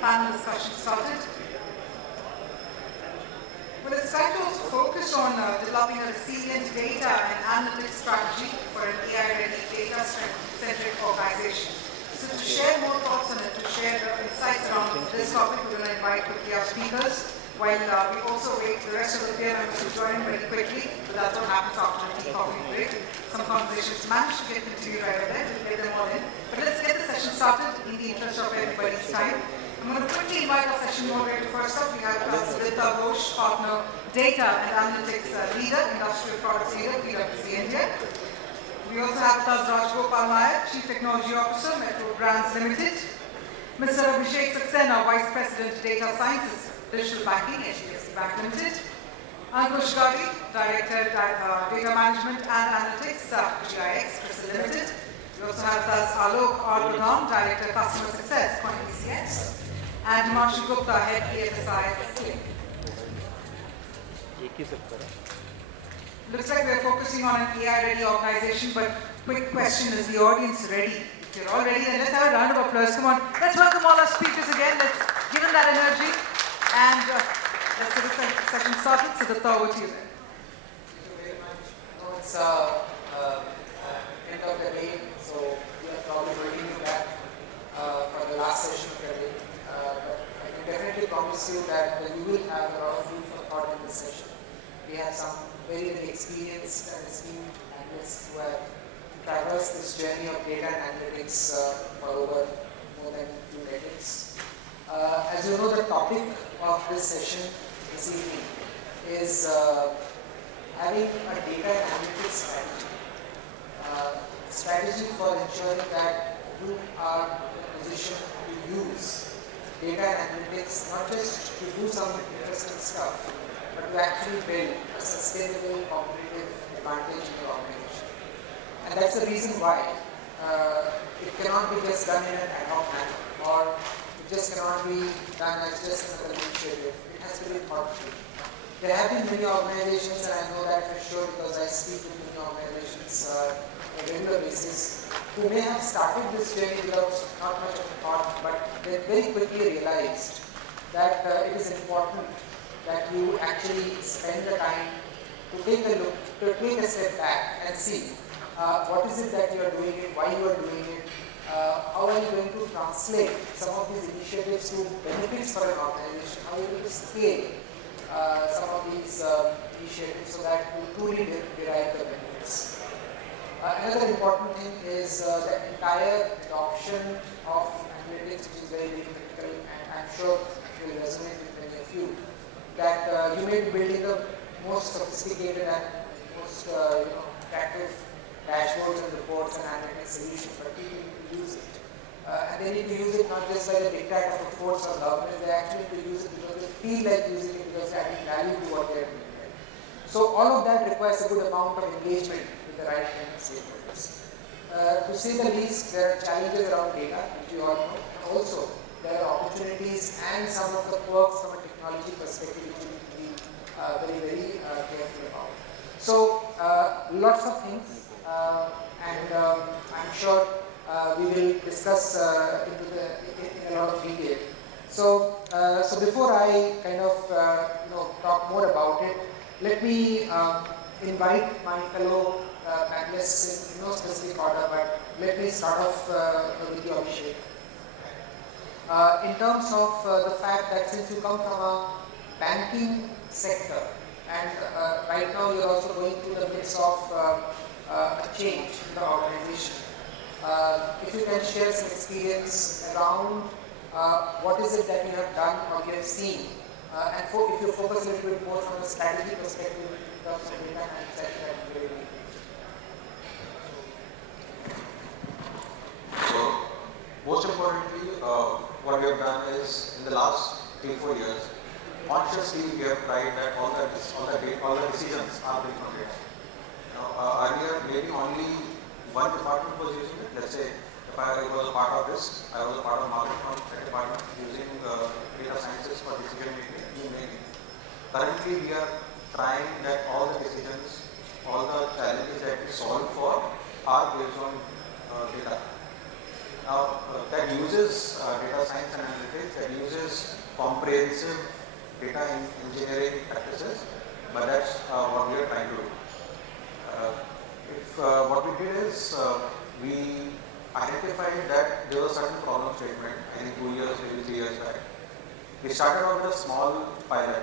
panel discussion started. Well, it's time to also focus on developing a resilient data and analytics strategy for an AI-ready, data-centric organization. So to share more thoughts on it, to share insights around this topic, we're going to invite quickly our speakers, while we also wait the rest of the peer members to join very quickly. But that's what happens after a tea coffee break. Some conversations managed to get continued right away. We'll get them all in. But let's get the session started in the interest of everybody's time. I'm going to quickly invite our session moderator. First up, we have Sudipta, Ghosh, partner, data and analytics leader, industrial products leader, PwC India. We also have with us Rajgopal, Nayak, Chief Technology Officer, Metro Brands Limited. Mr. Abhishek Saxena, Vice President, Data Sciences, Digital Banking, HDFC Bank Limited. Ankush, Gadi, Director, Data Management and Analytics, GIX, CRISIL Limited. We also have with us Aalok, Pradhan, Director, Customer Success, CoinDCX. And Himanshu, Gupta, Head BFSI, Qlik. Looks like we're focusing on an AI-ready organization, but quick question, is the audience ready? If you're all ready, then let's have a round of applause. Come on, let's welcome all our speakers again. Let's give them that energy. And let's get the session started. So the over to you then. Thank you very much. It's end of the day, so we are probably bringing you back for the last session of the day. But I can definitely promise you that you will have a lot of food for thought in this session. We have some very, very experienced and esteemed analysts who have traversed this journey of data and analytics for over more than 2 decades. As you know, the topic of this session this evening is having a data and analytics strategy. Strategy for ensuring that you are in a position to use data and analytics not just to do some interesting stuff, but to actually build a sustainable competitive advantage in your organization. And that's the reason why it cannot be just done in an ad hoc manner, or it just cannot be done as just another initiative. It has to be thought through. There have been many organizations, and I know that for sure because I speak with many organizations on a regular basis, who may have started this journey without not much of a thought, but they very quickly realized that it is important that you actually spend the time to take a look, to take a step back and see what is it that you are doing it, why you are doing it, how are you going to translate some of these initiatives to benefits for an organization, how are you going to scale some of these initiatives so that you truly derive the benefits. Another important thing is the entire adoption of analytics, which is very, very critical, and I'm sure it will resonate with many of you, that you may be building the most sophisticated and most attractive dashboards and reports and analytics solutions, but people need to use it. And they need to use it not just by the dictate of a force or government, they actually need to use it because they feel like using it because they're adding value to what they're doing. So all of that requires a good amount of engagement with the right kind of stakeholders. To say the least, there are challenges around data, which you all know, and also there are opportunities and some of the quirks from a technology perspective which we need to be very, very careful about. So lots of things, and I'm sure we will discuss in a lot of detail. So before I kind of talk more about it, let me invite my fellow panelists in no specific order, but let me start off with you, Abhishek. In terms of the fact that since you come from a banking sector, and right now you're also going through the midst of a change in the organization, if you can share some experience around what is it that you have done or you have seen, and if you focus a little bit more from a strategy perspective in terms of data and etc., that would be very good. So, most importantly, what we have done is in the last 3-4 years, consciously we have tried that all the decisions are being from data. Earlier, maybe only one department was using it. Let's say if I was a part of this, I was a part of market department using data sciences for decision making. Currently, we are trying that all the decisions, all the challenges that we solve for are based on data. Now, that uses data science and analytics Data-Centric that uses comprehensive data engineering practices, but that's what we are trying to do. What we did is we identified that there was a certain problem statement, I think 2 years, maybe 3 years back. We started out with a small pilot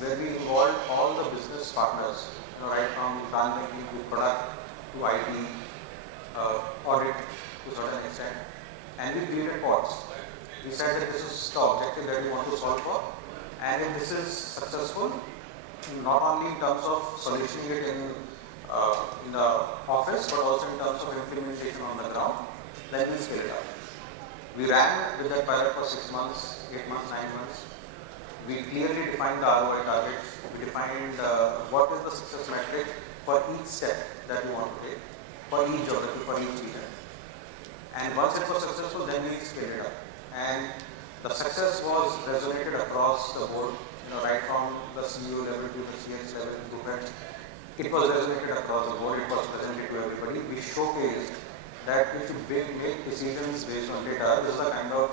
where we involved all the business partners, right from brand making to product to IT, audit to a certain extent, and we created pods. We said that this is the objective that we want to solve for, and if this is successful, not only in terms of solutioning it in the office, but also in terms of implementation on the ground, then we scale it up. We ran with that pilot for 6 months, 8 months, 9 months. We clearly defined the ROI targets. We defined what is the success metric for each step that we want to take, for each geography, for each region. And once it was successful, then we scaled it up. And the success was resonated across the board, right from the CEO level to the CS level improvement. It was resonated across the board. It was presented to everybody. We showcased that if you make decisions based on data, this is the kind of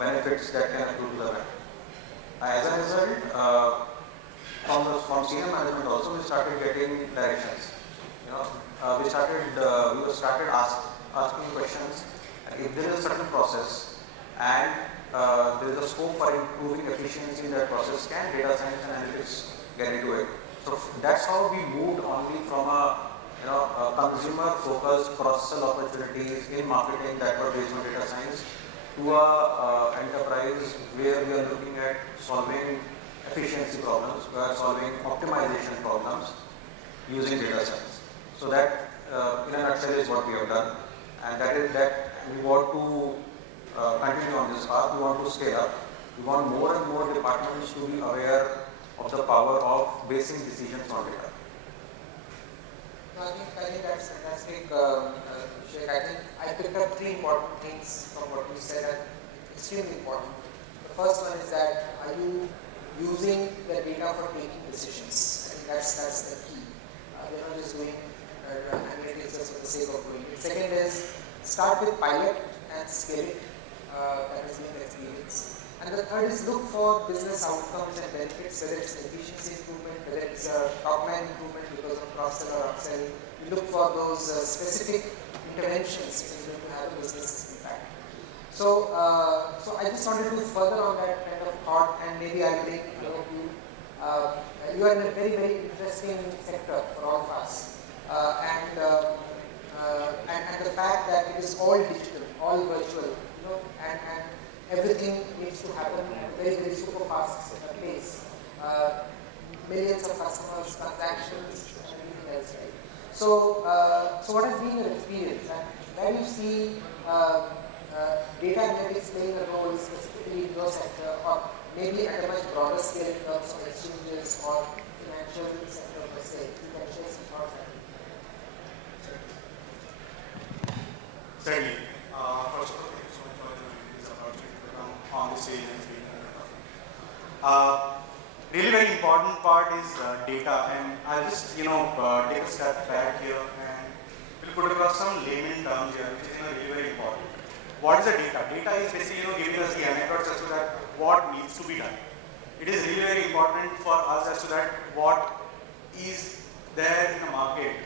benefits that can accrue to the bank. As a result, from senior management also, we started getting directions. We started asking questions. If there is a certain process and there is a scope for improving efficiency in that process, can data science and analytics get into it? So that's how we moved only from a consumer-focused cross-sell opportunities in marketing that were based on data science to a enterprise where we are looking at solving efficiency problems, we are solving optimization problems using data science. So that, in a nutshell, is what we have done, and that is that we want to continue on this path. We want to scale up. We want more and more departments to be aware of the power of basing decisions on data. I think that's fantastic, Abhishek. I think I picked up 3 important things from what you said, and extremely important. The first one is that are you using the data for making decisions? I think that's the key. We're not just doing analytics just for the sake of doing it. Second is start with pilot and scale it. That has been the experience. And the third is look for business outcomes and benefits, whether it's efficiency improvement, whether it's a top line improvement because of cross-sell or upsell. You look for those specific interventions which is going to have a business impact. So I just wanted to further on that kind of thought, and maybe I'll take you. You are in a very, very interesting sector for all of us, and the fact that it is all digital, all virtual, and everything needs to happen at a very, very super fast pace. Millions of customers, transactions, and everything else, right? So what has been your experience, and where do you see data analytics playing a role specifically in your sector, or maybe at a much broader scale in terms of exchanges or financial sector per se? You can share some thoughts on it. Certainly. First of all, thank you so much for this opportunity to come on the stage and speak. Really very important part is data, and I'll just take a step back here and we'll put across some layman terms here, which is really very important. What is the data? Data is basically giving us the anecdotes as to that what needs to be done. It is really very important for us as to that what is there in the market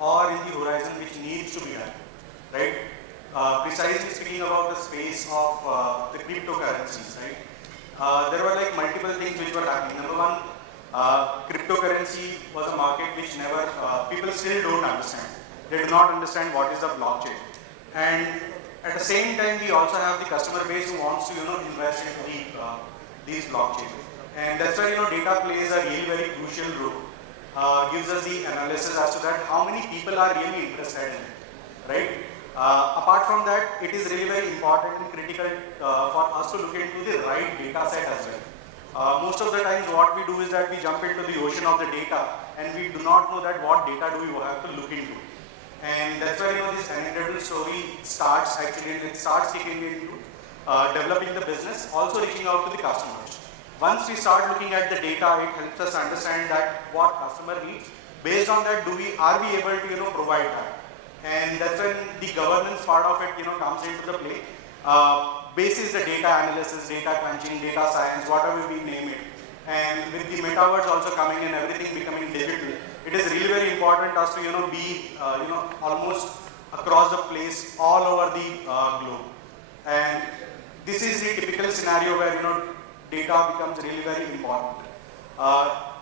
or in the horizon which needs to be done, right? Precisely speaking about the space of the cryptocurrencies, right? There were like multiple things which were happening. Number one, cryptocurrency was a market which never, people still don't understand. They do not understand what is the blockchain. And at the same time, we also have the customer base who wants to, invest into these blockchains. And that's where, data plays a really very crucial role. Gives us the analysis as to that how many people are really interested in it, right? Apart from that, it is really very important and critical for us to look into the right data set as well. Most of the times what we do is that we jump into the ocean of the data and we do not know that what data do we have to look into. And that's where this anecdotal story starts actually, and it starts kicking into developing the business, also reaching out to the customers. Once we start looking at the data, it helps us understand that what customer needs. Based on that, are we able to provide that? And that's when the governance part of it comes into the play. basis the data analysis, data crunching, data science, whatever we name it. And with the metaverse also coming in, everything becoming digital, it is really very important us to be almost across the place, all over the globe. And this is the typical scenario where data becomes really very important.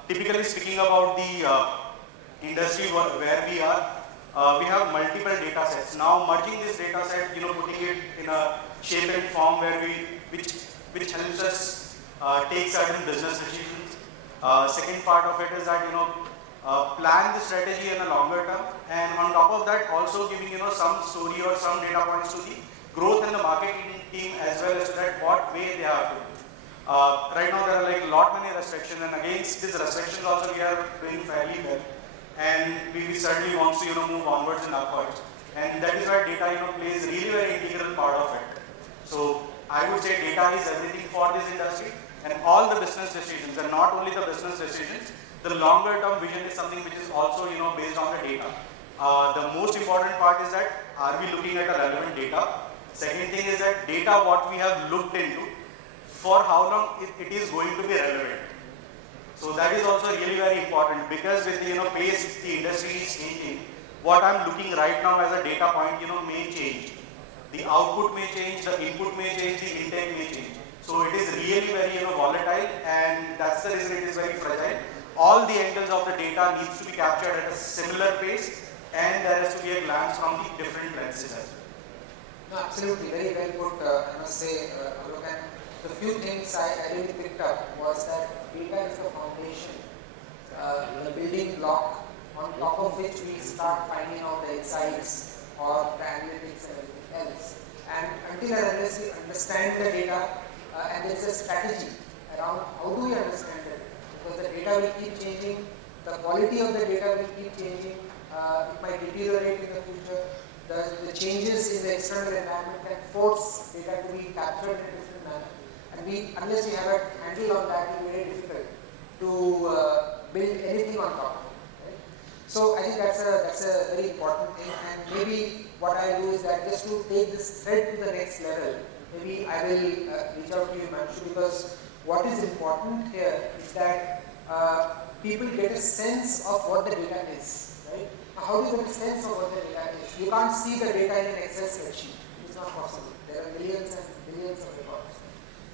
Typically speaking about the industry where we are, we have multiple data sets. Now merging this data set, putting it in a shape and form where which helps us take certain business decisions. Second part of it is that plan the strategy in a longer term, and on top of that also giving some story or some data points to the growth in the marketing team as well as to that what way they have to. Right now there are like a lot many restrictions, and against these restrictions also we are doing fairly well, and we certainly want to move onwards and upwards, and that is why data plays really very integral part of it. So I would say data is everything for this industry, and all the business decisions, and not only the business decisions, the longer term vision is something which is also based on the data. The most important part is that are we looking at a relevant data? Second thing is that data what we have looked into, for how long it is going to be relevant. So that is also really very important, because with the pace the industry is changing, what I'm looking right now as a data point may change. The output may change, the input may change, the intake may change. So it is really very volatile, and that's the reason it is very fragile. All the angles of the data needs to be captured at a similar pace, and there has to be a glance from the different lenses as well. No, absolutely, very well put. I must say, Aalok, and the few things I really picked up was that data is the foundation, the building block on top of which we start finding out the insights or the analytics and everything else. And until and unless we understand the data, and there's a strategy around how do we understand it, because the data will keep changing, the quality of the data will keep changing, it might deteriorate in the future, the changes in the external environment can force data to be captured in a different manner. And unless we have a handle on that, it will be very difficult to build anything on top of it. Right? So I think that's a very important thing, and maybe what I do is that just to take this thread to the next level, maybe I will reach out to you, Himanshu, because what is important here is that people get a sense of what the data is, right? How do you get a sense of what the data is? You can't see the data in an Excel spreadsheet. It's not possible. There are millions and billions of records.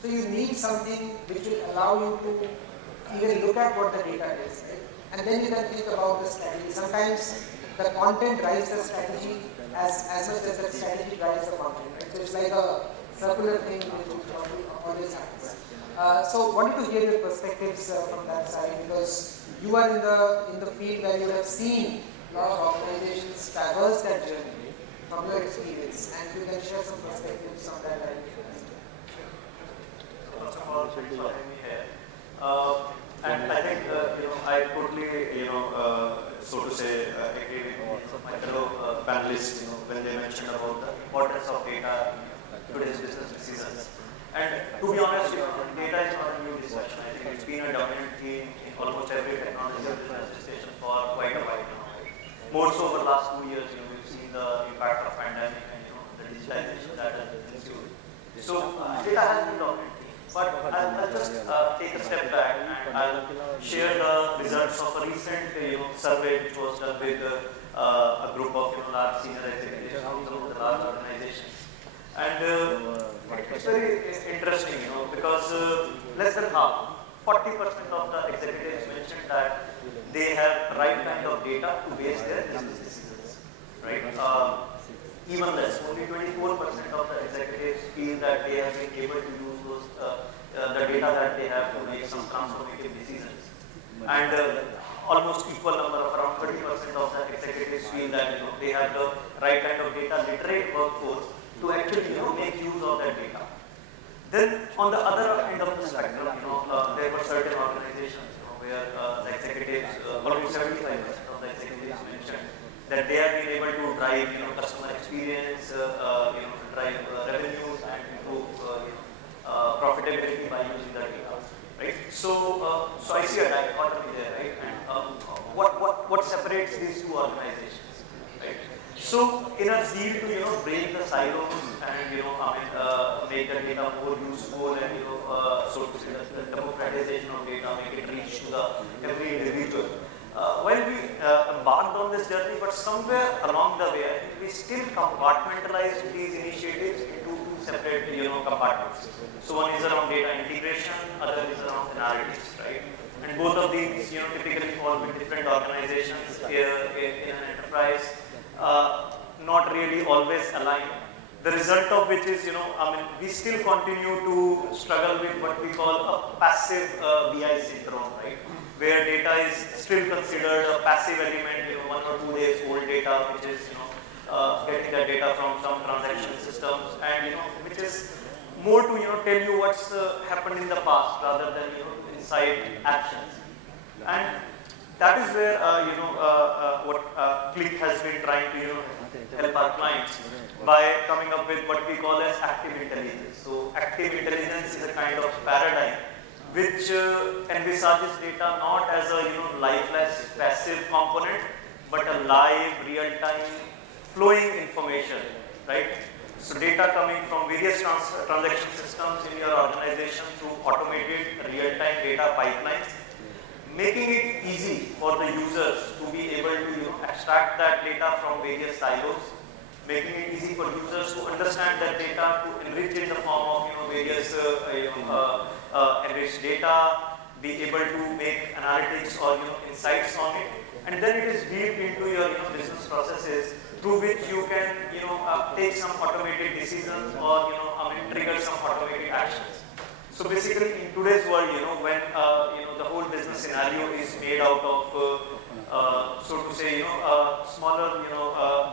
So you need something which will allow you to even look at what the data is, right? And then you can think about the strategy. Sometimes the content drives the strategy as much as the strategy drives the content, right? So it's like a circular thing which always happens. So wanted to hear your perspectives from that side, because you are in the field where you have seen a lot of organizations traverse that journey from your experience, and you can share some perspectives on that. First of all, thanks for having me here. And I think I totally so to say agree with my fellow panelists when they mentioned about the importance of data in today's business decisions. And to be honest, data is not a new discussion. I think it's been a dominant theme in almost every technology business decision for quite a while now. More so over the last 2 years, we've seen the impact of pandemic and the digitalization that has ensued. So data has been dominant. But I'll just take a step back and I'll share the results of a recent survey which was done with a group of large senior executives from some of the large organizations. And it's very interesting, because less than half, 40% of the executives mentioned that they have right kind of data to base their business decisions, right? Even less, only 24% of the executives feel that they have been able to use those, the data that they have to make some transformative decisions. And almost equal number of around 30% of the executives feel that they have the right kind of data literate workforce to actually make use of that data. Then on the other end of the spectrum, there were certain organizations where the executives, almost 75% of the executives mentioned that they have been able to drive customer experience, drive revenues and improve profitability by using the data, right? So I see a dichotomy there, right? And what separates these two organizations, right? So in a zeal to break the silos and make the data more useful and so to say the democratization of data, make it reach to the every individual. While we embarked on this journey, but somewhere along the way, I think we still compartmentalized these initiatives into two separate compartments. So one is around data integration, other is around analytics, right? And both of these typically fall with different organizations in an enterprise, not really always aligned. The result of which is, we still continue to struggle with what we call a passive BI syndrome, right? Where data is still considered a passive element, 1 or 2 days old data, which is, getting the data from some transaction systems, and which is more to tell you what's happened in the past rather than to incite actions. And that is where what Qlik has been trying to help our clients by coming up with what we call as active intelligence. So active intelligence is a kind of paradigm which envisages data not as a lifeless passive component, but a live, real-time, flowing information, right? So data coming from various transaction systems in your organization through automated real-time data pipelines, making it easy for the users to be able to extract that data from various silos, making it easy for users to understand that data, to enrich in the form of various enriched data, be able to make analytics or insights on it, and then it is weaved into your business processes through which you can take some automated decisions or trigger some automated actions. So basically, in today's world, when the whole business scenario is made out of so to say smaller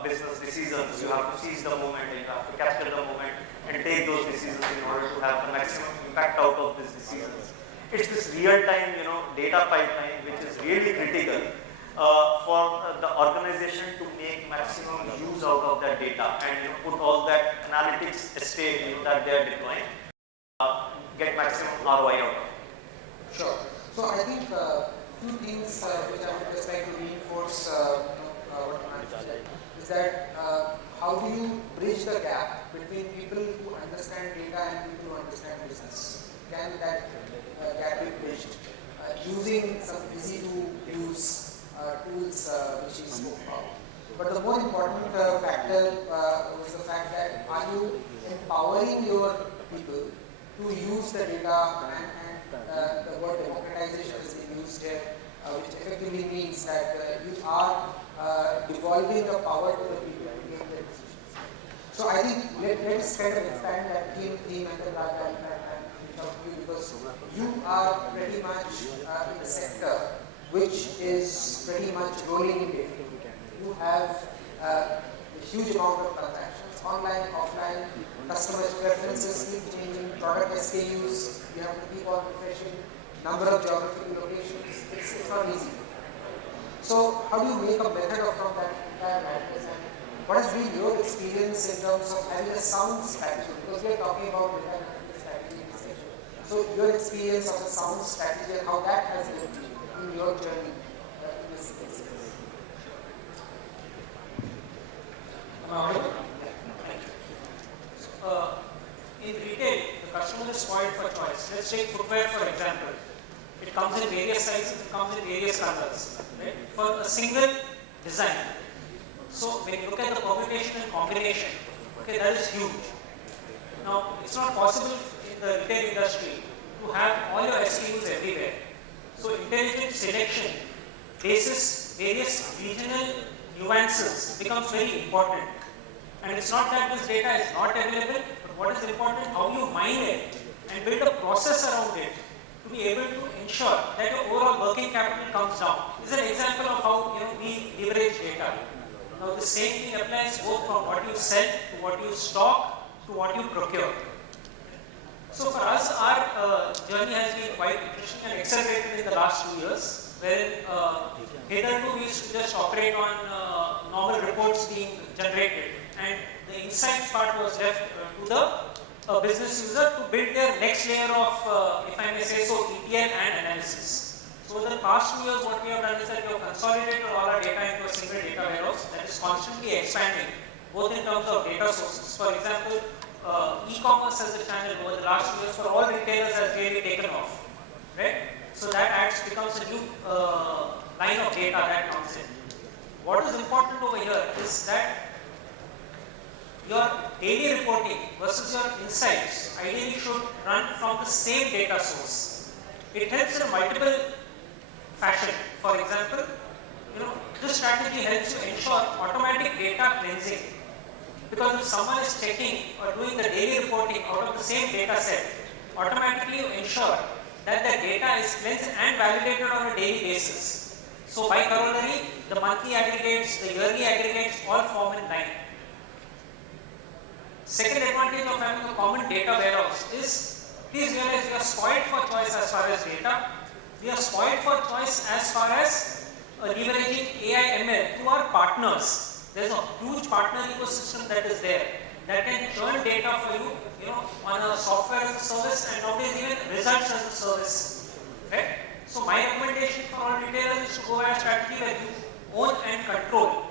business decisions, you have to seize the moment, and you have to capture the moment and take those decisions in order to have the maximum impact out of these decisions. It's this real-time data pipeline which is really critical for the organization to make maximum use out of that data and put all that analytics estate that they are deploying, get maximum ROI out of it. Sure. So I think few things which I would just like to reinforce what Himanshu said is that how do you bridge the gap between people who understand data and people who understand business? Can that gap be bridged using some easy to use tools which is spoke about? But the more important factor was the fact that are you empowering your people to use the data, and the word democratization is being used here, which effectively means that you are devolving the power to the people to make their decisions. So I think let's kind of expand that theme and then I'll reach out to you, because you are pretty much in a sector which is pretty much rolling in data. You have a huge amount of transactions, online, offline, customers' preferences keep changing, product SKUs, you have to keep on refreshing, number of geographical locations, it's not easy. So how do you make a method from that entire madness, and what has been your experience in terms of having a sound strategy? Because we are talking about data analytics strategy in this session. So your experience of a sound strategy and how that has been in your journey in this space. In retail, the customer is spoiled for choice. Let's take footwear for example. It comes in various sizes, it comes in various colors, right? For a single design. So when you look at the permutation and combination, okay, that is huge. Now, it's not possible in the retail industry to have all your SKUs everywhere. So intelligent selection basis various regional nuances becomes very important. And it's not that this data is not available, but what is important, how you mine it and build a process around it to be able to ensure that your overall working capital comes down. This is an example of how we leverage data. Now the same thing applies both from what you sell to what you stock to what you procure. So for us, our journey has been quite interesting and accelerated in the last 2 years, wherein hitherto we used to just operate on normal reports being generated, and the insights part was left to the business user to build their next layer of, if I may say so, ETL and analysis. So over the past 2 years, what we have done is that we have consolidated all our data into a single data warehouse that is constantly expanding, both in terms of data sources. For example, e-commerce as a channel over the last 2 years for all retailers has really taken off, right? So that becomes a new line of data that comes in. What is important over here is that your daily reporting versus your insights ideally should run from the same data source. It helps in a multiple fashion. For example, this strategy helps you ensure automatic data cleansing. Because if someone is checking or doing the daily reporting out of the same data set, automatically you ensure that the data is cleansed and validated on a daily basis. So by corollary, the monthly aggregates, the yearly aggregates all form in line. Second advantage of having a common data warehouse is, please realize we are spoiled for choice as far as data. We are spoiled for choice as far as leveraging AI ML through our partners. There is a huge partner ecosystem that is there that can churn data for you, on a software as a service and nowadays even results as a service. Right? So my recommendation for all retailers is to go by a strategy where you own and control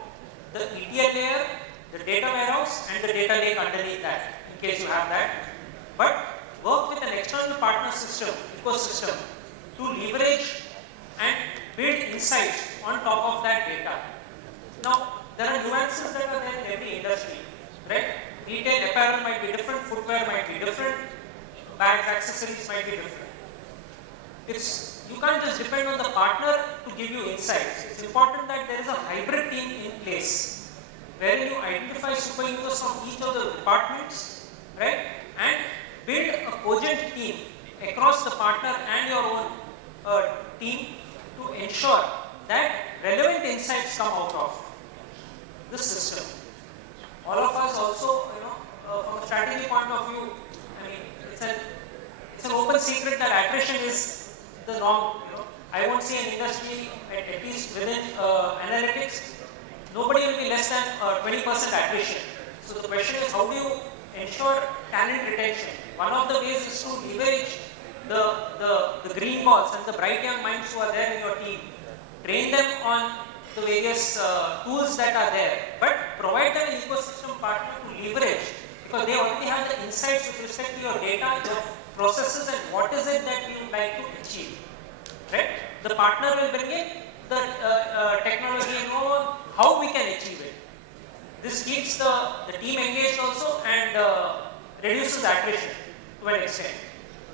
the ETL layer, the data warehouse and the data lake underneath that, in case you have that. But work with an external partner ecosystem to leverage and build insights on top of that data. Now, there are nuances that are there in every industry, right? Retail apparel might be different, footwear might be different, bags, accessories might be different. You can't just depend on the partner to give you insights. It's important that there is a hybrid team in place, wherein you identify super users from each of the departments, right? And build a cogent team across the partner and your own team to ensure that relevant insights come out of this system. All of us also, from a strategy point of view, it's an open secret that attrition is the norm. I won't see an industry, at least within analytics, nobody will be less than 20% attrition. So the question is, how do you ensure talent retention? One of the ways is to leverage the green balls and the bright young minds who are there in your team. Train them on the various tools that are there, but provide them an ecosystem partner to leverage, because they already have the insights with respect to your data, your processes, and what is it that you would like to achieve. Right? The partner will bring in the technology and know how we can achieve it. This keeps the team engaged also and reduces attrition to an extent.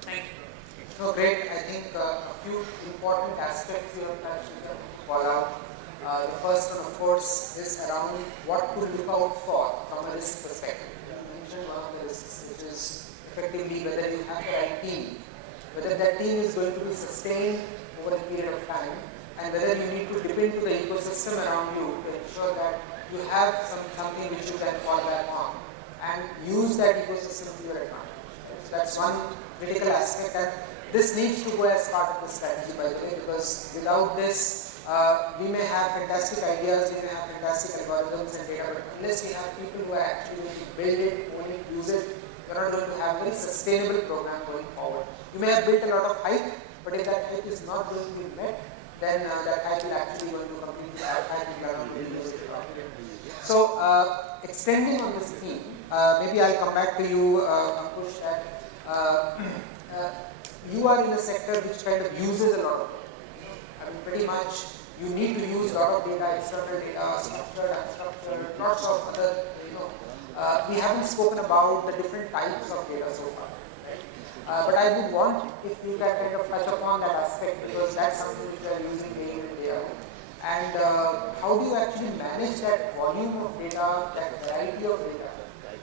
Thank you. No, great. I think a few important aspects here that we can call out. The first one, of course, is around what to look out for from a risk perspective. You mentioned one of the risks, which is effectively whether you have the right team, whether that team is going to be sustained over a period of time, and whether you need to dip into the ecosystem around you to ensure that you have something which you can fall back on and use that ecosystem to your advantage. So that's one critical aspect, and this needs to go as part of the strategy, by the way, because without this, we may have fantastic ideas, we may have fantastic algorithms and data, but unless we have people who are actually going to build it, own it, use it, we're not going to have a very sustainable program going forward. You may have built a lot of hype, but if that hype is not going to be met, then that hype will actually going to completely add people are not going to use it properly. So, extending on this theme, maybe I'll come back to you, Ankush, that you are in a sector which kind of uses a lot of data. Pretty much you need to use a lot of data, external data, structured, unstructured, lots of other, we haven't spoken about the different types of data so far. Right? But I would want if you can kind of touch upon that aspect, because that's something which we are using day in and day out. And how do you actually manage that volume of data, that variety of data,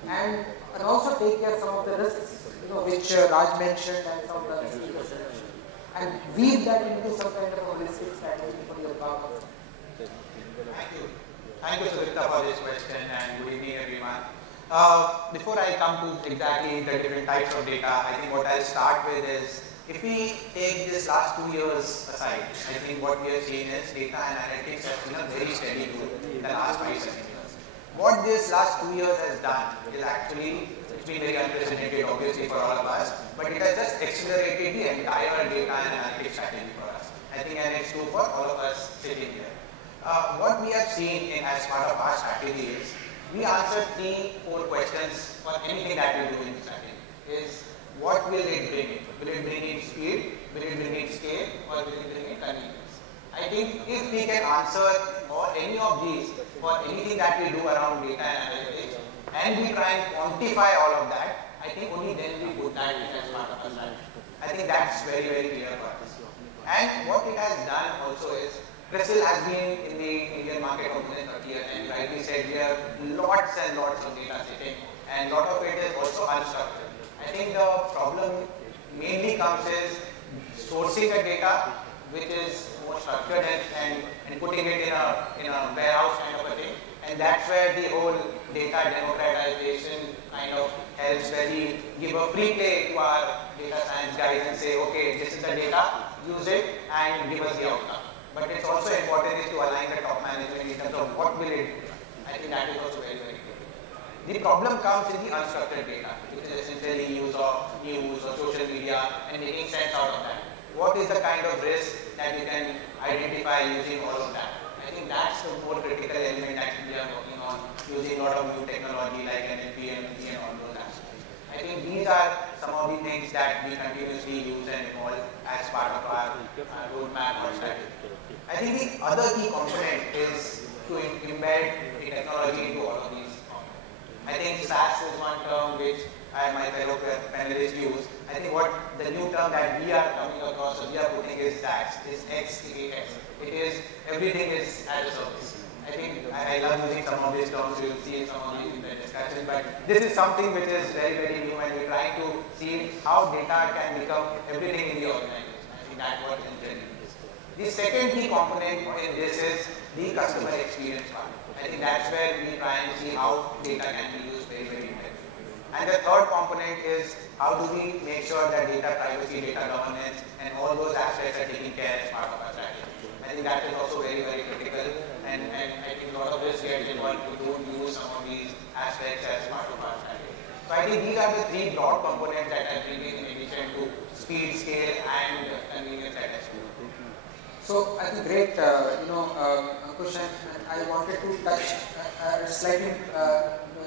and also take care of some of the risks, which Raj mentioned and some of the speakers mentioned, and weave that into some kind of a holistic strategy for your power. Thank you. Thank you, Sudipta, for this question, and good evening, everyone. Before I come to exactly the different types of data, I think what I'll start with is, if we take this last 2 years aside, I think what we have seen is data and analytics have seen a very steady growth in the last 5-7 years. What this last 2 years has done is actually, it's been very unprecedented obviously for all of us, but it has just accelerated the entire data and analytics strategy for us. I think, and it's true for all of us sitting here. What we have seen as part of our strategy is, we answer 3-4 questions for anything that we do in strategy. Is what will it bring in? Will it bring in speed? Will it bring in scale? Or will it bring in convenience? I think if we can answer any of these for anything that we do around data and analytics, and we try and quantify all of that, I think only then we put that in as part of our strategy. I think that's very, very clear for us. And what it has done also is, CRISIL has been in the Indian market for more than 30 years, and rightly said, we have lots and lots of data sitting, and a lot of it is also unstructured. I think the problem mainly comes is sourcing the data, which is more structured, and putting it in a warehouse kind of a thing. And that's where the whole data democratization kind of helps, where we give a free play to our data science guys and say, okay, this is the data, use it and give us the outcome. But it's also important is to align the top management in terms of what will it do. I think that is also very, very good. The problem comes in the unstructured data, which is essentially use of news or social media and making sense out of that. What is the kind of risk that you can identify using all of that? I think that's the more critical element that we are working on, using a lot of new technology like NLP, MLP and all those aspects. I think these are some of the things that we continuously use and evolve as part of our roadmap or strategy. I think the other key component is to embed the technology into all of these components. I think SaaS is one term which my fellow panelists use. I think what the new term that we are coming across, so we are putting is SaaS, is XaaS. It is, everything is as a service. I think I love using some of these terms, you will see some of these in the discussion, but this is something which is very, very new, and we're trying to see how data can become everything in the organization. I think that's what is generally. The second key component in this is the customer experience part. I think that's where we try and see how data can be used very, very effectively. And the third component is how do we make sure that data privacy, data governance, and all those aspects are taken care as part of our strategy. I think that is also very, very critical, and I think a lot of this gets involved to don't use some of these aspects as part of our strategy. So I think these are the three broad components that are bringing in addition to speed, scale, and convenience that has to. So I think great, Ankush, and I wanted to touch a slightly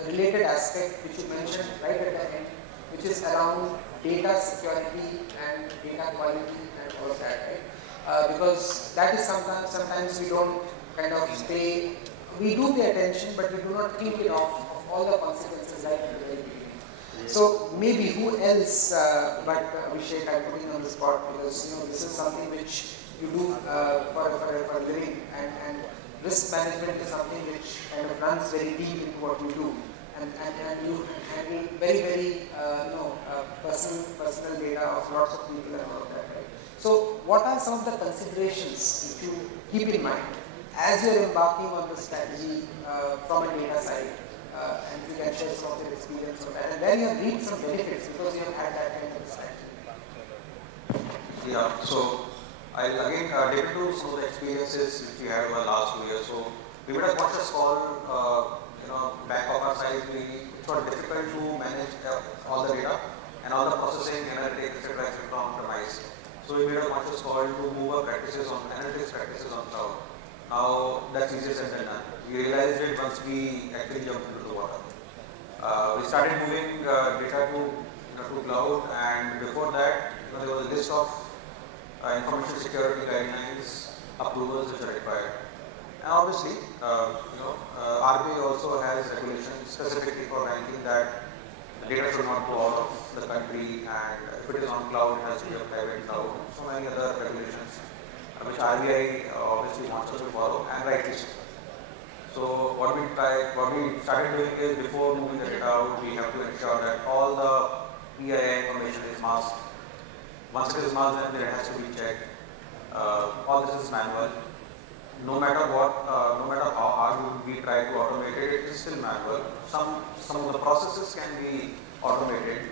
related aspect which you mentioned right at the end, which is around data security and data quality and all of that, right? Because that is sometimes we don't kind of we do pay attention, but we do not think it of all the consequences right at the very beginning. So maybe who else but Abhishek, I'm putting on the spot because this is something which you do for a living, and risk management is something which kind of runs very deep into what you do, and you handle very, very personal data of lots of people and all of that, right? So what are some of the considerations that you keep in mind as you're embarking on the strategy from a data side, and if you can share some of your experience on that, and where you have reaped some benefits because you have had that kind of strategy? Yeah, so I'll again dip into some of the experiences which we had over the last 2 years. So we made a conscious call, back of our side, it was difficult to manage all the data and all the processing, analytics, etc. on premise. So we made a conscious call to move our practices on analytics practices on cloud. Now that's easier said than done. We realized it once we actually jumped into the water. We started moving data to cloud, and before that, there was a list of information security guidelines, approvals which are required. And obviously, RBI also has regulations specifically for banking that data should not go out of the country, and if it is on cloud, it has to be a private cloud. So many other regulations which RBI obviously wants us to follow, and rightly so. So what we started doing is, before moving the data out, we have to ensure that all the PII information is masked. Once it is masked, then it has to be checked. All this is manual. No matter what, no matter how hard we try to automate it, it is still manual. Some of the processes can be automated,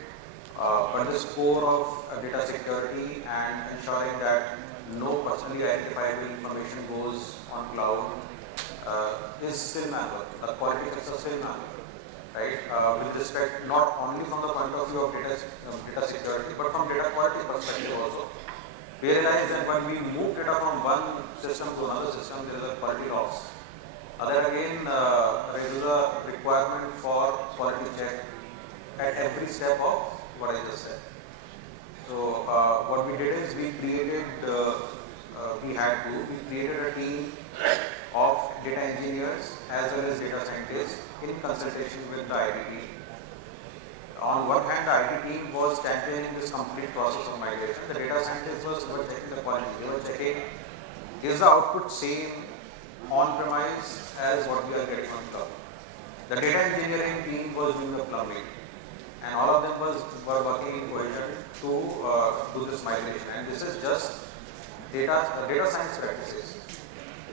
but this core of data security and ensuring that no personally identifiable information goes on cloud is still manual. The quality checks are still manual, right? With respect, not only from the point of view of data security, but from data quality perspective also. We realize that when we move data from one system to another system, there is a quality loss. Other again, regular requirement for quality check at every step of what I just said. So what we did is we created, we created a team of data engineers as well as data scientists in consultation with the IT team. On one hand, the IT team was championing this complete process of migration. The data scientists were checking the quality. They were checking, is the output same on-premise as what we are getting on cloud. The data engineering team was doing the plumbing, and all of them were working in cohesion to do this migration. And this is just data science practices.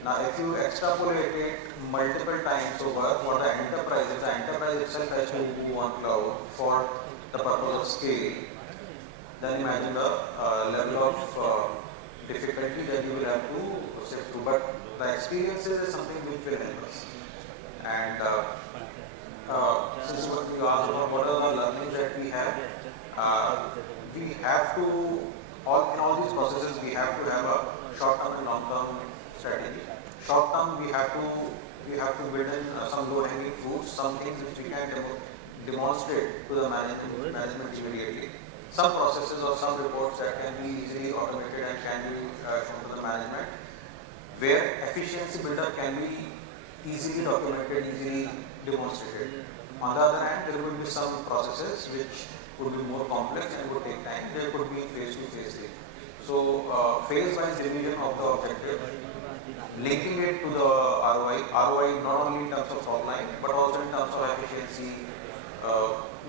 Now, if you extrapolate it multiple times over for the enterprise itself has to move on cloud for the purpose of scale, then imagine the level of difficulty that you will have to sift through. But the experiences is something which will help us. And since what you asked about what are the learnings that we have to, in all these processes, we have to have a short-term and long-term strategy. Short-term, we have to build in some low-hanging fruits, some things which we can demonstrate to the management immediately. Some processes or some reports that can be easily automated and can be shown to the management, where efficiency buildup can be easily documented, easily demonstrated. On the other hand, there will be some processes which would be more complex and would take time. There could be phase 2, phase 3. So phase-wise division of the objective, linking it to the ROI not only in terms of top line, but also in terms of efficiency,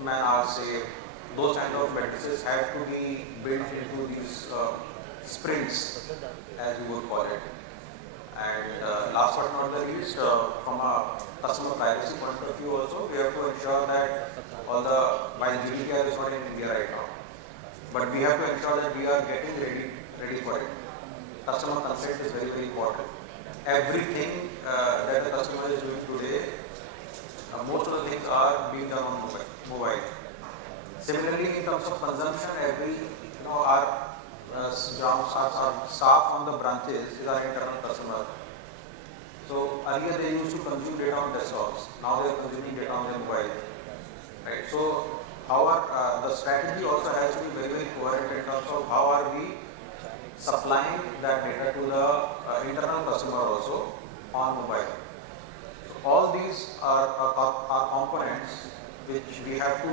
man-hour save. Those kind of matrices have to be built into these sprints, as we would call it. And last but not the least, from a customer privacy point of view also, we have to ensure that while GDPR is not in India right now, but we have to ensure that we are getting ready for it. Customer consent is very, very important. Everything that the customer is doing today, most of the things are being done on mobile. Similarly, in terms of consumption, our staff on the branches is our internal customer. So earlier they used to consume data on desktops. Now they are consuming data on their mobile. Right. So the strategy also has to be very, very coherent in terms of how are we supplying that data to the internal customer also on mobile. So all these are components which we have to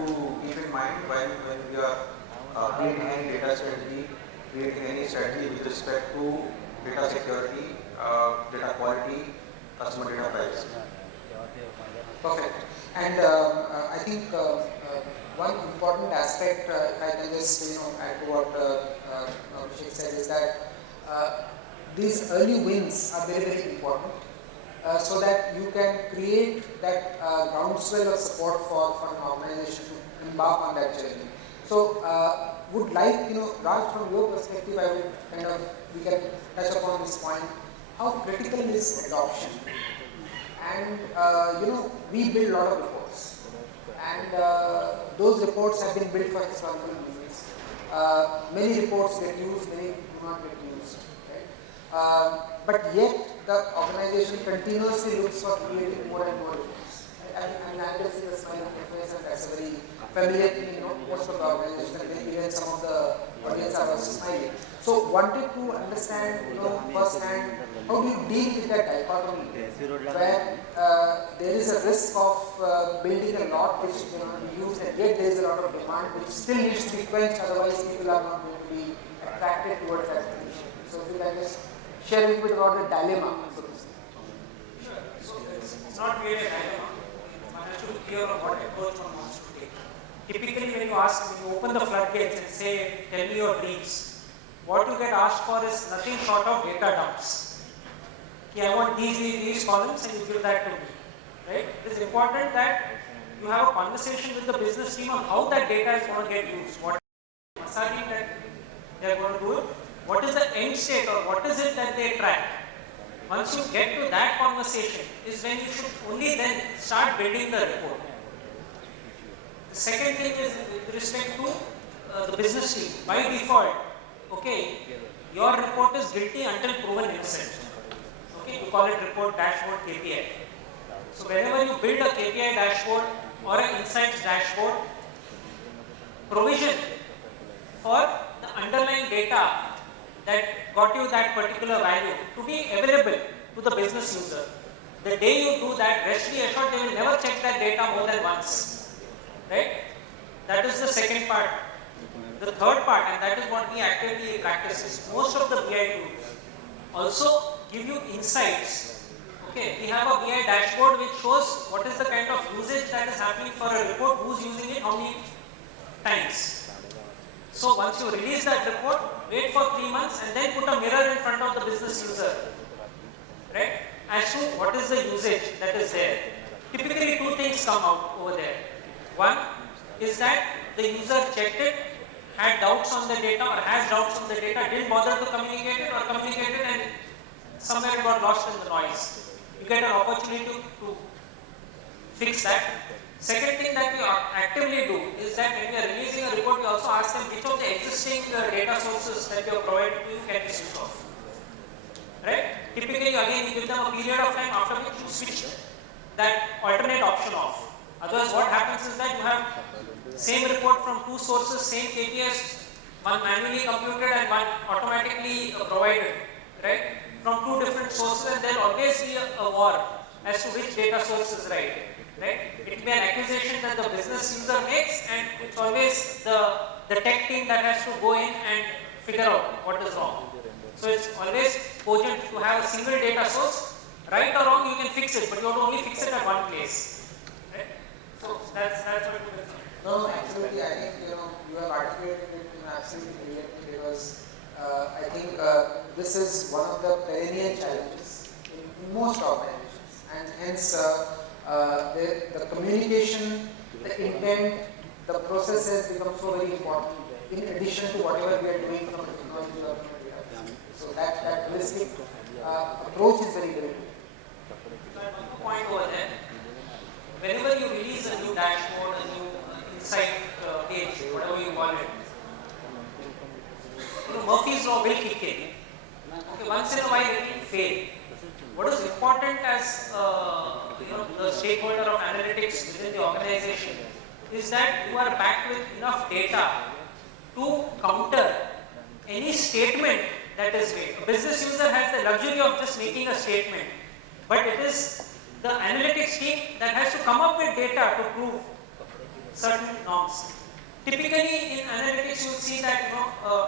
keep in mind when we are creating any data strategy, creating any strategy with respect to data security, data quality, customer data privacy. Perfect. And I think one important aspect, if I can just add to what Abhishek said, is that these early wins are very, very important, so that you can create that groundswell of support for an organization to embark on that journey. So would like, Raj, from your perspective, we can touch upon this point. How critical is adoption? And we build a lot of reports, and those reports have been built for historical reasons. Many reports get used, many do not get used. Right? But yet the organization continuously looks for creating more and more reports. Right? And I can see the smile on your face, and that's a very familiar thing. Most of the organizations, even some of the audience are also smiling. So wanted to understand, firsthand, how do you deal with that dichotomy where there is a risk of building a lot which cannot be used, and yet there is a lot of demand which still needs to be quenched, otherwise people are not going to be attracted towards that initiative. So if you can just share a little bit about the dilemma, so to say. Sure. So it's not really a dilemma. One has to be clear on what approach one wants to take. Typically when you open the floodgates and say, tell me your dreams, what you get asked for is nothing short of data dumps. I want these columns, and you give that to me. Right? It is important that you have a conversation with the business team on how that data is going to get used. What massaging that they are going to do it. What is the end state, or what is it that they track? Once you get to that conversation is when you should only then start building the report. The second thing is with respect to the business team. By default, okay, your report is guilty until proven innocent. Okay, you call it report, dashboard, KPI. So whenever you build a KPI dashboard or an insights dashboard, provision for the underlying data that got you that particular value to be available to the business user. The day you do that, rest be assured they will never check that data more than once, right? That is the second part. The third part, and that is what we actively practice, is most of the BI tools also give you insights. Okay, we have a BI dashboard which shows what is the kind of usage that is happening for a report, who's using it, how many times. So once you release that report, wait for 3 months and then put a mirror in front of the business user, right? As to what is the usage that is there. Typically 2 things come out over there. One is that the user checked it, had doubts on the data or has doubts on the data, didn't bother to communicate it or communicated and somewhere it got lost in the noise. You get an opportunity to fix that. Second thing that we actively do is that when we are releasing a report, we also ask them which of the existing data sources that you have provided to you can be switched off. Right? Typically, again, you give them a period of time after which you switch that alternate option off. Otherwise, what happens is that you have same report from 2 sources, same KPIs, one manually computed and one automatically provided, right? From 2 different sources, and there will always be a war as to which data source is right. Right? It will be an accusation that the business user makes, and it's always the tech team that has to go in and figure out what is wrong. So it's always cogent to have a single data source. Right or wrong, you can fix it, but you have to only fix it at one place. Right? So that's what it is. No, absolutely. I think you have articulated it in absolutely brilliantly, because I think this is one of the perennial challenges in most organizations, and hence the communication, the intent, the processes become so very important in addition to whatever we are doing from the technology or from the data. So that holistic approach is very good. So one more point over there. Whenever you release a new dashboard, a new insight page, whatever you call it, Murphy's law will kick in. Okay, once in a while it will fail. What is important as the stakeholder of analytics within the organization is that you are backed with enough data to counter any statement that is made. A business user has the luxury of just making a statement, but it is the analytics team that has to come up with data to prove certain norms. Typically in analytics you will see that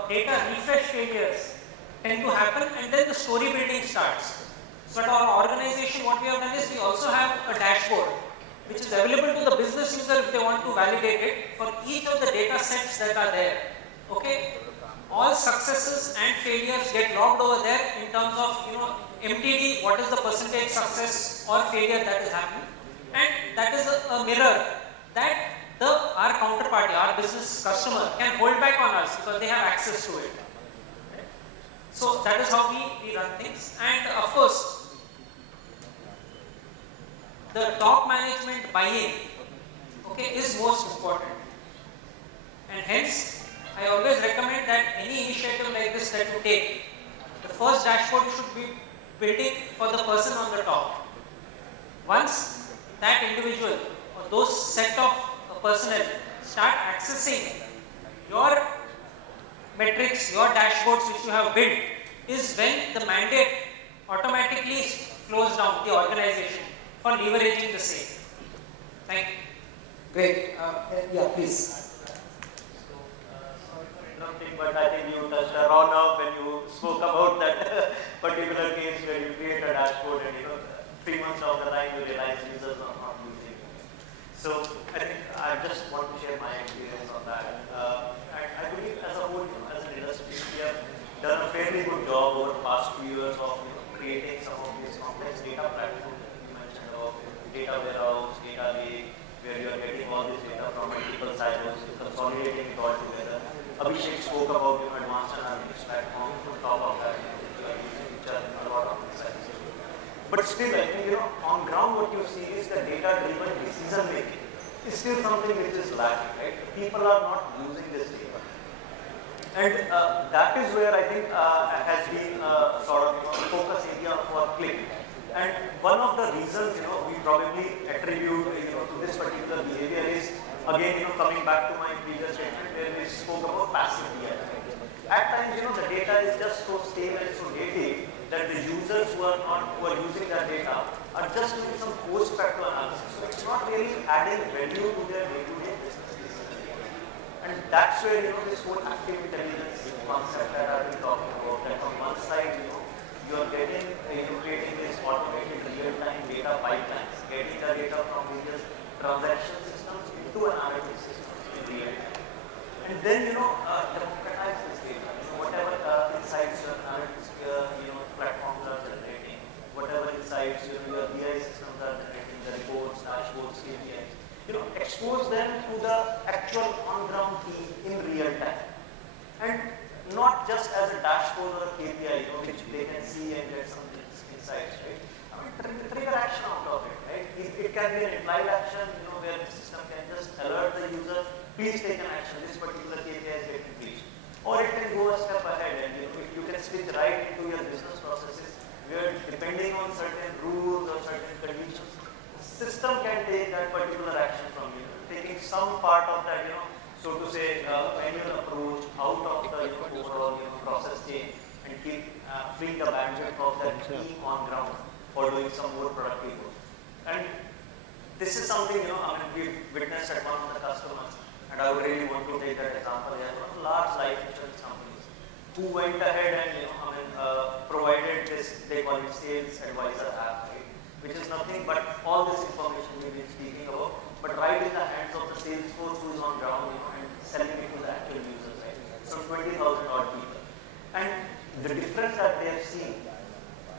data refresh failures tend to happen, and then the story building starts. But our organization, what we have done is we also have a dashboard which is available to the business user if they want to validate it for each of the data sets that are there. Okay, all successes and failures get logged over there in terms of MTD, what is the percentage success or failure that is happening, and that is a mirror that our counterparty, our business customer can hold back on us because they have access to it. Right? So that is how we run things, and of course the top management buy-in, okay, is most important, and hence I always recommend that any initiative like this that you take, the first dashboard you should be building for the person on the top. Once that individual or those set of personnel start accessing your metrics, your dashboards which you have built, is when the mandate automatically flows down the organization for leveraging the same. Thank you. Great. Yeah, please. But I think you touched around when you spoke about that particular case where you create a dashboard and 3 months down the line you realize users are not using it. So I think I just want to share my experience on that. I believe as a whole, as an industry, we have done a fairly good job over the past few years of creating some of these complex data platforms that you mentioned about data warehouse, data lake, where you are getting all this data from multiple silos, consolidating it all together. Abhishek spoke about advanced analytics platform. On top of that, you are using which are a lot of insights. But still, I think on ground, what you see is the data-driven decision making is still something which is lacking. Right? People are not using this data, and that is where I think has been sort of focus area for Qlik. And one of the reasons, we probably attribute, to this particular behavior is, again, coming back to my previous statement where we spoke about passive BI. At times, the data is just so stale and so dated that the users who are using that data are just doing some post-facto analysis. So it's not really adding value to their day-to-day businesses. And that's where, this whole active intelligence concept that I've been talking about, that on one side, you are creating this automated real-time data pipelines, getting the data from various transaction systems into an analytics system in real time. And then, democratize this data. Whatever insights your analytics platforms are generating, whatever insights your BI systems are generating, the reports, dashboards, KPIs, expose them to the actual on-ground team in real time. And not just as a dashboard or a KPI, which they can see and get some insights, right? I mean, trigger action out of it, right? It can be an implied action, where the system can just alert the user, please take an action, this particular KPI is getting reached. Or it can go a step ahead and you can switch right into your business processes, where depending on certain rules or certain conditions, the system can take that particular action from you, taking some part of that, so to say, manual approach out of the overall process chain and keep freeing the bandwidth of that team on ground for doing some more productive work. And this is something, we've witnessed at one of the customers, and I would really want to take that example here. One of the large life insurance companies who went ahead and, provided this, they call it sales advisor app, right? Which is nothing but all this information we've been speaking about, but right in the hands of the sales force who is on ground, and selling it to the actual users, right? So 20,000 odd people. And the difference that they have seen,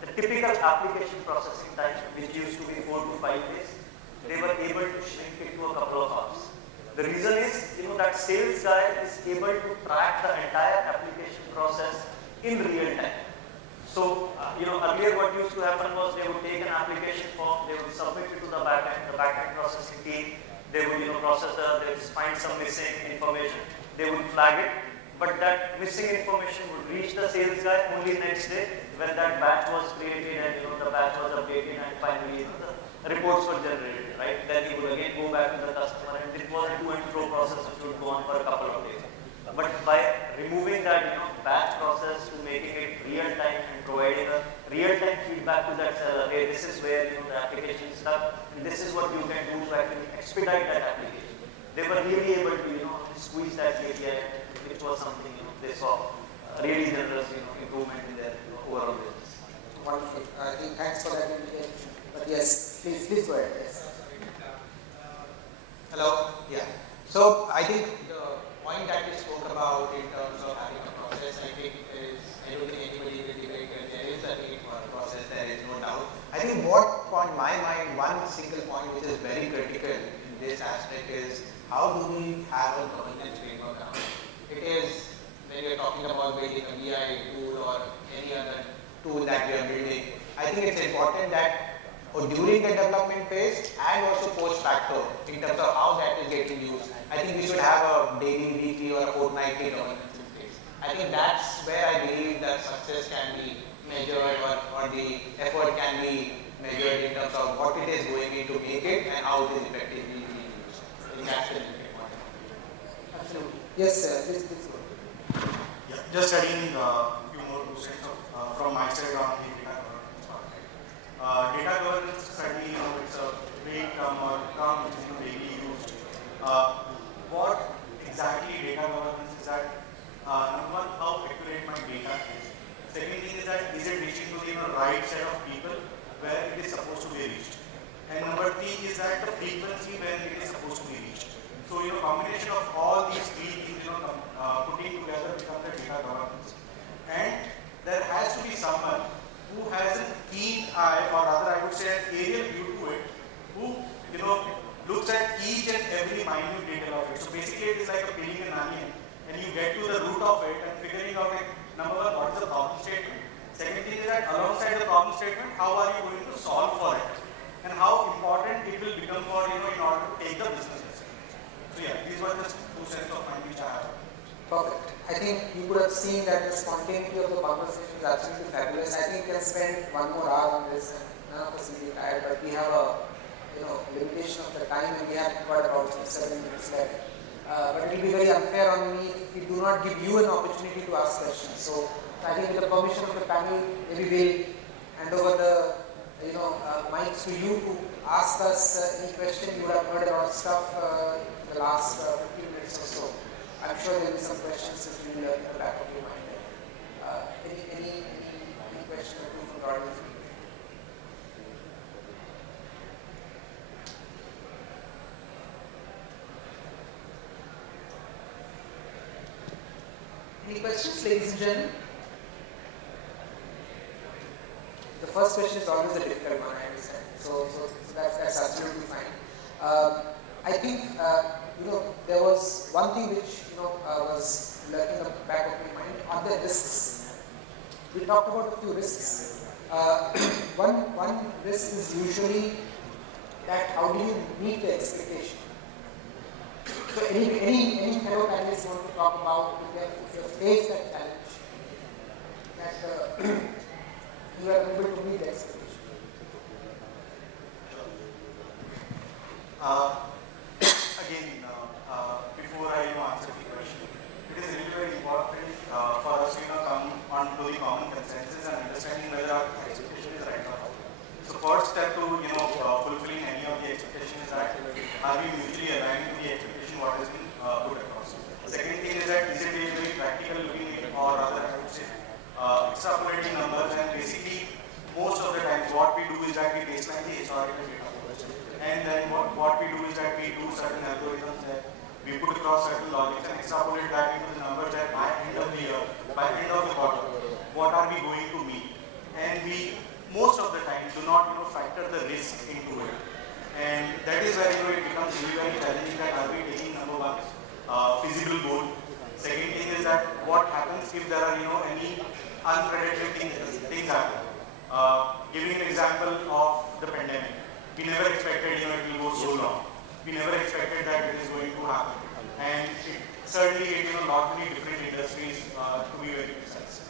the typical application processing time, which used to be 4 to 5 days, they were able to shrink it to a couple of hours. The reason is, that sales guy is able to track the entire application process in real time. So, earlier what used to happen was they would take an application form, they would submit it to the backend processing team, they would, process they would find some missing information, they would flag it, but that missing information would reach the sales guy only next day when that batch was created and, the batch was updated and finally, the reports were generated, right? Then he would again go back to the customer and it was a to and fro process which would go on for a couple of days. But by removing that, batch process to making it real time and providing a real time feedback to that seller, hey, this is where the application is stuck, and this is what you can do to actually expedite that application. They were really able to, squeeze that KPI, which was something they saw really generous, improvement in their overall business. Wonderful. I think thanks for that invitation. But yes, please go ahead. Yes. Hello. Yeah. So I think the point that we spoke about in terms of having a process, I think I don't think anybody will debate that there is a need for a process, there is no doubt. I think what, on my mind, one single point which is very critical in this aspect is how do we have a governance framework around it? It is, when you're talking about building a BI tool or any other tool that we are building, I think it's important that during the development phase and also post facto in terms of how that is getting used. I think we should have a daily, weekly or a fortnightly governance in place. I think that's where I believe that success can be measured or the effort can be measured in terms of what it is going in to make it and how it is effectively being used. I think that's the important point. Absolutely. Yes, sir. Please go. Yeah, just adding a few more questions from my side on the data governance part. Data governance, certainly, it's a great term which is daily used. What exactly data governance is that? Number one, how accurate my data is. Second thing is that is it reaching to the right set of people where it is supposed to be reached. And number three is that the frequency when it is supposed to be reached. So, combination of all these three things, putting together becomes the data governance. And there has to be someone who has a keen eye, or rather I would say an aerial view to it, who, looks at each and every minute detail of it. So basically it is like a peeling an onion, and you get to the root of it and figuring out, like, number one, what is the problem statement? Second thing is that alongside the problem statement, how are you going to solve for it? And how important it will become for, in order to take the business risk. So yeah, these were just two sets of mind which I have. Perfect. I think you could have seen that the spontaneity of the conversation is absolutely fabulous. I think we can spend one more hour on this and none of us will be tired, but we have a limitation of the time, and we have got about 7 minutes left. But it will be very unfair on me if we do not give you an opportunity to ask questions. So I think with the permission of the panel, maybe we'll hand over the mics to you to ask us any question. You would have heard a lot of stuff in the last 15 minutes or so. I'm sure there will be some questions that you will in the back of your mind. Any question or two from the audience? Any questions, ladies and gentlemen? The first question is always a difficult one, I understand. So that's absolutely fine. I think there was one thing which was lurking in the back of my mind on the risks. We talked about a few risks. One risk is usually that how do you meet the expectation? So any fellow panelists want to talk about if you face that challenge, that you are able to meet the expectation. Again, before I answer the question, it is really very important for us to come on to the common consensus and understanding whether our expectation is right or not. So first step to fulfilling any of the expectations is that are we mutually aligned to the expectation what has been put across. Second thing is that is it very practical looking at, or rather I would say extrapolating numbers, and basically most of the times what we do is that we baseline the historical data. And then what we do is that we do certain algorithms that we put across certain logics and extrapolate that into the numbers that by end of the year, by end of the quarter, what are we going to meet. And we most of the time do not factor the risk into it. And that is where it becomes really very challenging that are we taking number one, feasible goal. Second thing is that what happens if there are any unpredictable things happen. Giving an example of the pandemic. We never expected it will go so long. We never expected that it is going to happen. And certainly it locked many different industries to be very precise.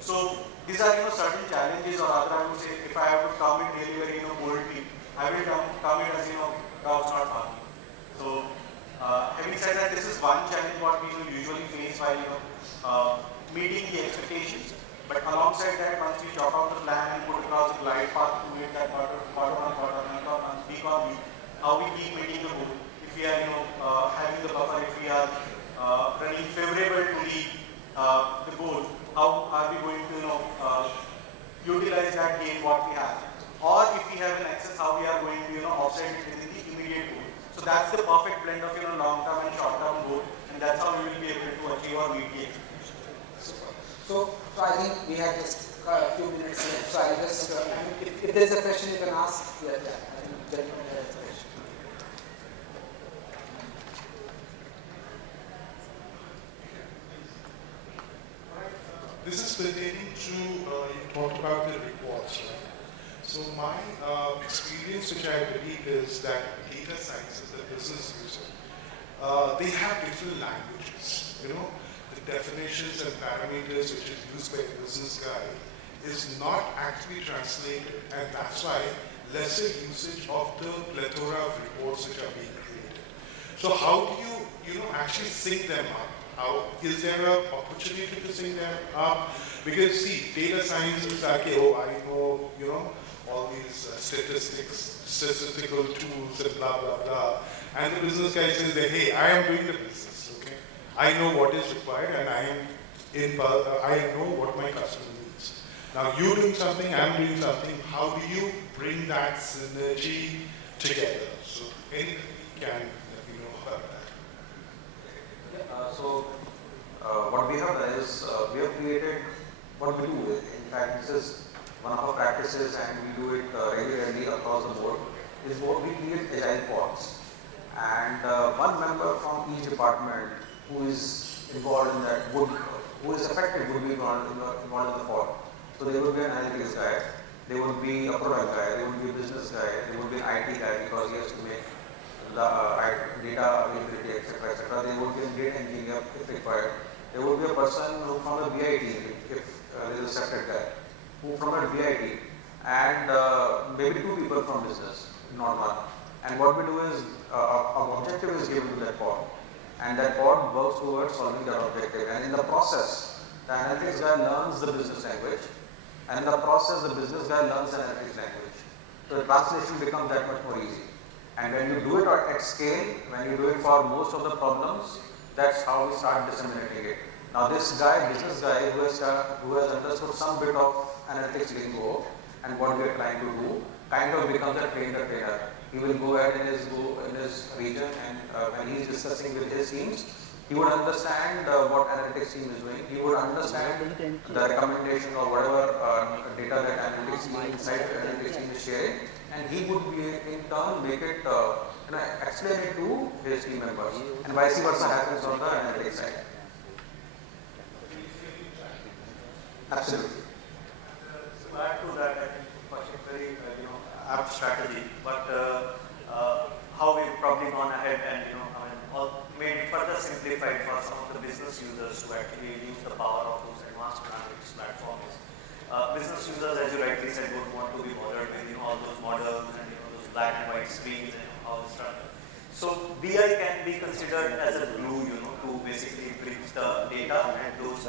So these are certain challenges, or rather I would say if I have to comment really very boldly, I will comment as dogs not barking. So having said that, this is one challenge what we will usually face while meeting the expectations. But alongside that, once we chalk out the plan and put across the glide path to it, that quarter on quarter, month on month, week on week, how we keep meeting the goal. If we are having the buffer, if we are running favorable to the goal, how are we going to utilize that gain what we have? Or if we have an excess, how we are going to offset it within the immediate goal. So that's the perfect blend of long-term and short-term goal, and that's how we will be able to achieve or meet the expectations. So I think we have just a few minutes left. So I'll just, if there's a question you can ask, I think gentleman has a question. This is pertaining to, you talked about the reports, right? So my experience, which I believe is that data science as a business user, they have different languages, the definitions and parameters which is used by the business guy is not actually translated, and that's why lesser usage of the plethora of reports which are being created. So how do you actually sync them up? Is there an opportunity to sync them up? Because see, data science is like, I know, all these statistical tools and blah, blah, blah. And the business guy says that, hey, I am doing the business, okay? I know what is required, and I know what my customer needs. Now you're doing something, I'm doing something. How do you bring that synergy together? So anything you can let me know about that. What we have done is we have created what we do. In fact, this is one of our practices, and we do it regularly across the board. Is what we create agile pods, and one member from each department who is involved in that who is affected would be involved in the pod. So there would be an analytics guy, there would be a product guy, there would be a business guy, there would be an IT guy because he has to make the data availability, etc., etc. There would be a data engineer if required. There would be a person who from the BI team if there is a separate guy who from the BI team, and maybe 2 people from business, not one. And what we do is, our objective is given to that pod, and that pod works towards solving that objective. And in the process, the analytics guy learns the business language, and in the process, the business guy learns the analytics language. So the translation becomes that much more easy. And when you do it at scale, when you do it for most of the problems, that's how we start disseminating it. Now this guy, business guy, who has understood some bit of analytics lingo and what we are trying to do, kind of becomes a trainer. He will go ahead in his region, and when he is discussing with his teams, he would understand what analytics team is doing. He would understand the recommendation or whatever data that analytics team inside the analytics team is sharing, and he would be in turn make it explain it to his team members, and vice versa happens on the analytics side. Absolutely. To add to that, I think very apt strategy, but how we've probably gone ahead and made it further simplified for some of the business users to actually use the power of those advanced analytics platforms. Business users, as you rightly said, don't want to be bothered with all those models and those black and white screens and all this stuff. So BI can be considered as a glue, to basically bridge the data and those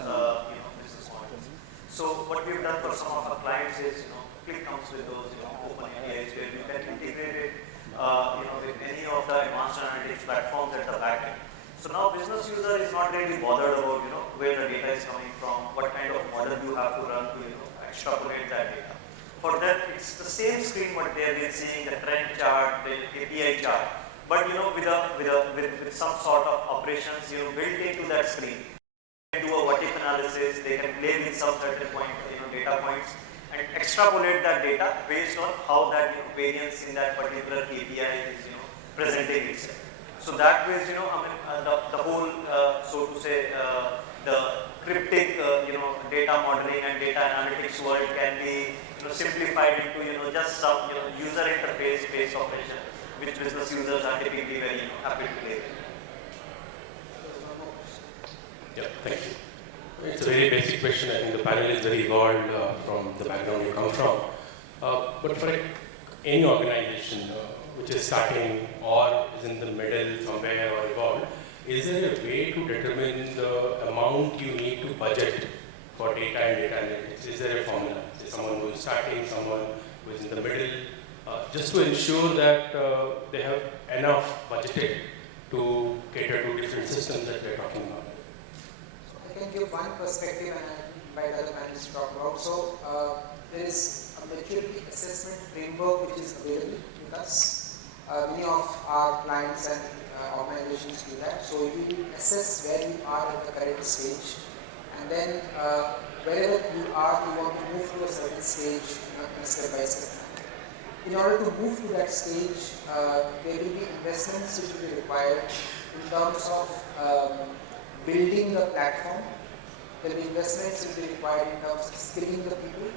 business models. So what we've done for some of our clients is, Qlik comes with those open APIs where you can integrate it with any of the advanced analytics platforms at the back end. So now business user is not really bothered about where the data is coming from, what kind of model you have to run to extrapolate that data. For them, it's the same screen what they have been seeing, the trend chart, the API chart, but with some sort of operations built into that screen. They can do a what if analysis, they can play with some certain data points and extrapolate that data based on how that variance in that particular KPI is presenting itself. So that way, the whole, so to say, the cryptic, data modeling and data analytics world can be simplified into just some user interface based operation, which business users are typically very happy to play with. Yeah, thank you. It's a very basic question. I think the panel is very evolved from the background you come from. But for any organization which is starting or is in the middle somewhere or evolved, is there a way to determine the amount you need to budget for data and data analytics? Is there a formula? Say someone who is starting, someone who is in the middle, just to ensure that they have enough budgeted to cater to different systems that we're talking about? I can give one perspective and I invite other panelists to talk about. So there is a maturity assessment framework which is available with us. Many of our clients and organizations do that. So you assess where you are at the current stage, and then wherever you are, you want to move to a certain stage step by step. In order to move to that stage, there will be investments which will be required in terms of building the platform. There will be investments which will be required in terms of skilling the people.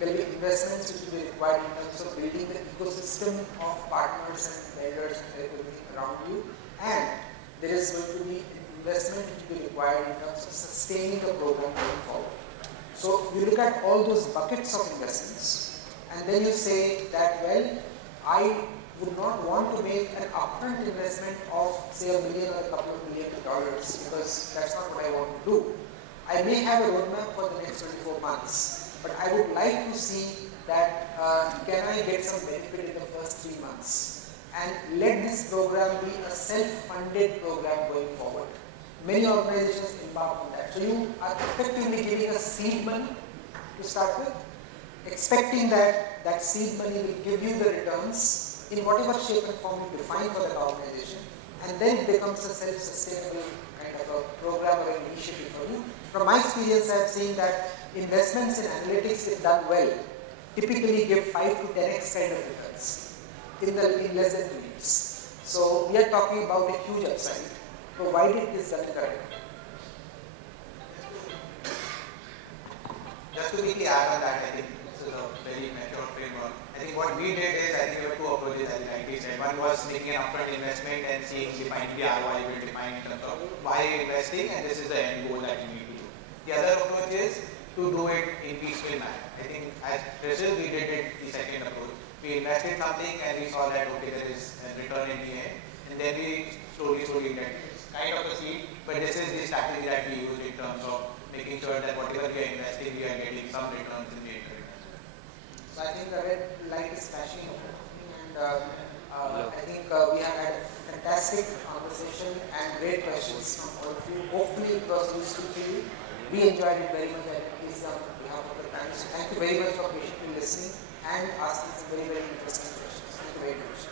There will be investments which will be required in terms of building the ecosystem of partners and vendors and everything around you. And there is going to be an investment which will be required in terms of sustaining the program going forward. So you look at all those buckets of investments, and then you say that, well, I would not want to make an upfront investment of say $1 million or a couple of $1 million because that's not what I want to do. I may have a roadmap for the next 24 months, but I would like to see that can I get some benefit in the first 3 months, and let this program be a self-funded program going forward. Many organizations embark on that. So you are effectively giving a seed money to start with, expecting that that seed money will give you the returns in whatever shape and form you define for that organization, and then it becomes a self-sustainable kind of a program or an initiative for you. From my experience, I have seen that investments in analytics, if done well, typically give 5 to 10x kind of returns in less than 2 years. So we are talking about a huge upside, provided it is done correctly. Just to quickly add on that, I think this is a very mature framework. I think what we did is, I think there were 2 approaches, as like we said. One was making an upfront investment and seeing, defining the ROI, will define in terms of why you're investing, and this is the end goal that you need to do. The other approach is to to do it in piecemeal manner. I think as CRISIL we did it the second approach. We invested something and we saw that okay there is a return in the end, and then we slowly get kind of a seed, but this is the strategy that we use in terms of making sure that whatever we are investing we are getting some returns in the interim as well. So I think the red light is flashing, and I think we have had a fantastic conversation and great questions from all of you. Hopefully it was useful to you. We enjoyed it very much, at least on behalf of the panel. So thank you very much for patiently listening and asking some very interesting questions. Thank you very much.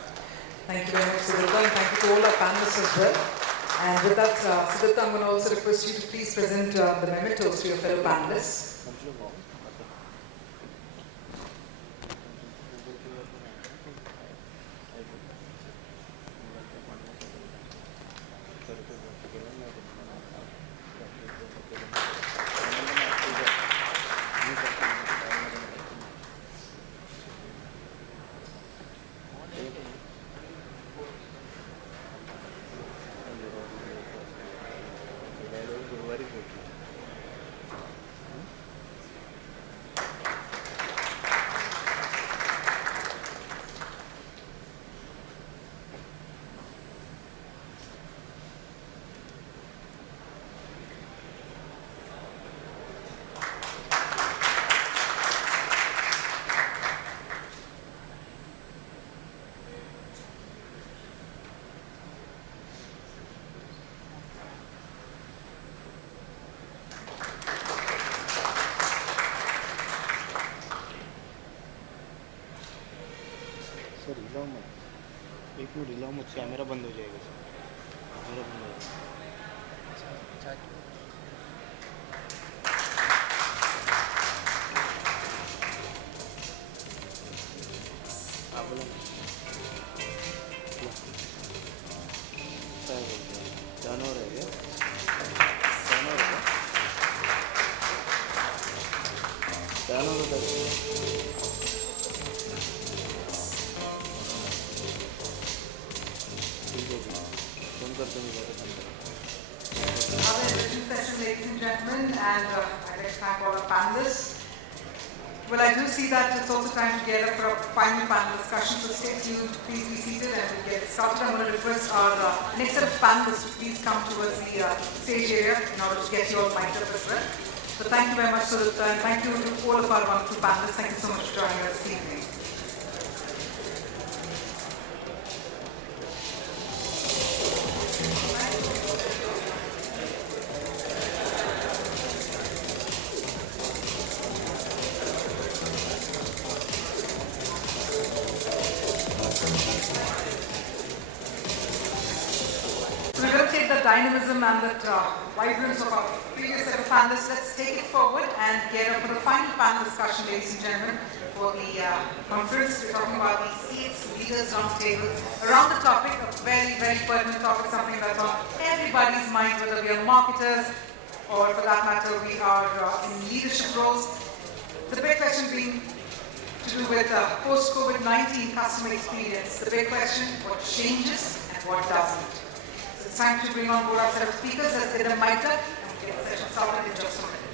Thank you very much, Sudipta, and thank you to all our panelists as well. And with that, Sudipta, I'm going to also request you to please present the mementos to your fellow panelists. Sir हिलाओ मत, एक minute हिलाओ मत, camera बंद हो जाएगा sir, camera बंद हो जाएगा। जानवर है क्या? जानवर है क्या? जानवर है। Session, ladies and gentlemen, and I'd like to thank all our panelists. Well, I do see that it's also time together for a final panel discussion, so stay tuned, please be seated and we'll get started. I'm going to request our next set of panelists to please come towards the stage area in order to get you all mic'd up as well. So thank you very much, Sudipta, and thank you to all of our wonderful panelists. Thank you so much for joining us this evening. Dynamism and that vibrance of our previous set of panelists, let's take it forward and get up for the final panel discussion, ladies and gentlemen, for the conference. We're talking about the CX Leaders Roundtable around the topic, a very pertinent topic, something that's on everybody's mind, whether we are marketers or for that matter we are in leadership roles. The big question being to do with post-COVID-19 customer experience. The big question, what changes and what doesn't? It's time to bring on board our set of speakers. Let's get them mic'd up and get the session started in just a minute.